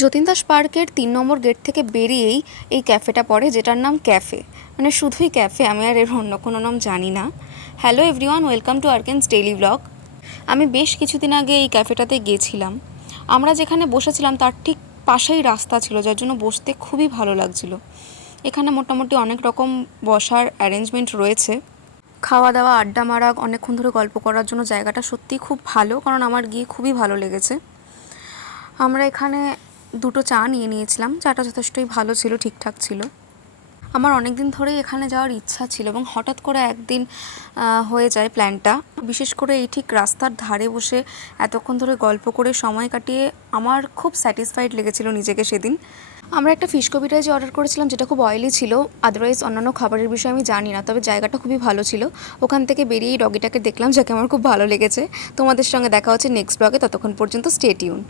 যতীন দাস পার্কের ৩ নম্বর গেট থেকে বেরিয়েই এই ক্যাফেটা পড়ে, যেটার নাম ক্যাফে, মানে শুধুই ক্যাফে, আমি আর এর অন্য কোনো নাম জানি না। Hello everyone, welcome to Arkens daily blog. আমি বেশ কিছুদিন আগে এই ক্যাফেটাতে গিয়েছিলাম। আমরা যেখানে বসেছিলাম তার ঠিক পাশেই রাস্তা ছিল, যার জন্য বসতে খুবই ভালো লাগছিল। এখানে মোটামুটি অনেক রকম বসার অ্যারেঞ্জমেন্ট রয়েছে। খাওয়া দাওয়া, আড্ডা মারা, অনেকক্ষণ ধরে গল্প করার জন্য জায়গাটা সত্যিই খুব ভালো, কারণ আমার গিয়ে খুবই ভালো লেগেছে। আমরা এখানে 2টো চা নিয়ে নিয়েছিলাম, চাটা যথেষ্টই ভালো ছিল, ঠিকঠাক ছিল। আমার অনেক দিন ধরেই এখানে যাওয়ার ইচ্ছা ছিল এবং হঠাৎ করে একদিন হয়ে যায় প্ল্যানটা। বিশেষ করে এই ঠিক রাস্তার ধারে বসে এতক্ষণ ধরে গল্প করে সময় কাটিয়ে আমার খুব স্যাটিসফাইড লেগেছিল নিজেকে সেদিন। আমরা একটা ফিশ কবিরাইজ অর্ডার করেছিলাম, যেটা খুব অয়েলি ছিল। আদারওয়াইজ অন্যান্য খাবারের বিষয়ে আমি জানি না, তবে জায়গাটা খুবই ভালো ছিল। ওখান থেকে বেরিয়েই ডগিটাকে দেখলাম, যাকে আমার খুব ভালো লেগেছে। তোমাদের সঙ্গে দেখা হচ্ছে নেক্সট ব্লগে, ততক্ষণ পর্যন্ত স্টে টিউনড।